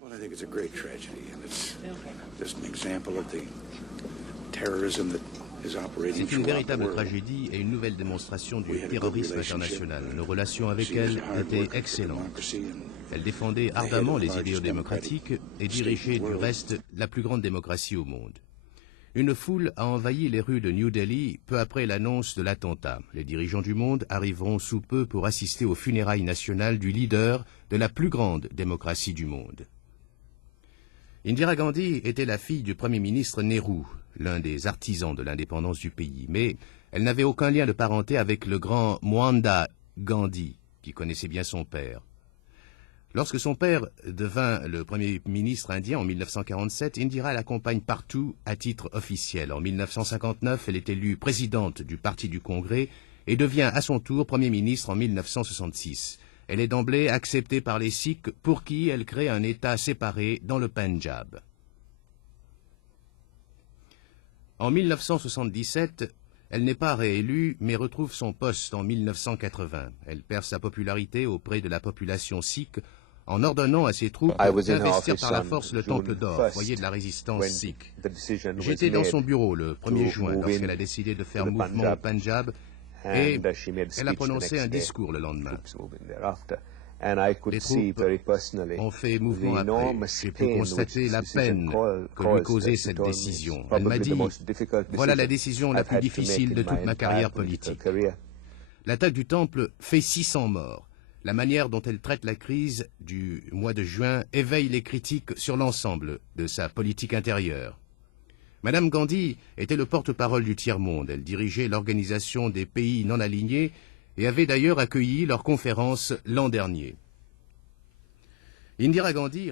Well, I think it's a great tragedy, and it's just an example of the terrorism that is operating C'est une throughout the véritable world. tragédie et une nouvelle démonstration du terrorisme international. Nos relations avec elle étaient excellentes. Elle défendait ardemment les idéaux démocratiques et dirigeait du reste la plus grande démocratie au monde. Une foule a envahi les rues de New Delhi peu après l'annonce de l'attentat. Les dirigeants du monde arriveront sous peu pour assister aux funérailles nationales du leader de la plus grande démocratie du monde. Indira Gandhi était la fille du Premier ministre Nehru, l'un des artisans de l'indépendance du pays, mais elle n'avait aucun lien de parenté avec le grand Mohandas Gandhi, qui connaissait bien son père. Lorsque son père devint le Premier ministre indien en 1947, Indira l'accompagne partout à titre officiel. En 1959, elle est élue présidente du Parti du Congrès et devient à son tour Premier ministre en 1966. Elle est d'emblée acceptée par les Sikhs pour qui elle crée un État séparé dans le Pendjab. En 1977, elle n'est pas réélue, mais retrouve son poste en 1980. Elle perd sa popularité auprès de la population sikh en ordonnant à ses troupes d'investir par la force le Temple d'Or, foyer de la résistance sikh. J'étais dans son bureau le 1er juin lorsqu'elle a décidé de faire mouvement au Pendjab et elle a prononcé un discours le lendemain. Les troupes ont fait mouvement après. J'ai pu constater la peine que lui causait cette décision. Elle m'a dit « Voilà la décision la plus difficile de toute ma carrière politique. » L'attaque du temple fait 600 morts. La manière dont elle traite la crise du mois de juin éveille les critiques sur l'ensemble de sa politique intérieure. Madame Gandhi était le porte-parole du tiers-monde. Elle dirigeait l'organisation des pays non alignés et avait d'ailleurs accueilli leur conférence l'an dernier. Indira Gandhi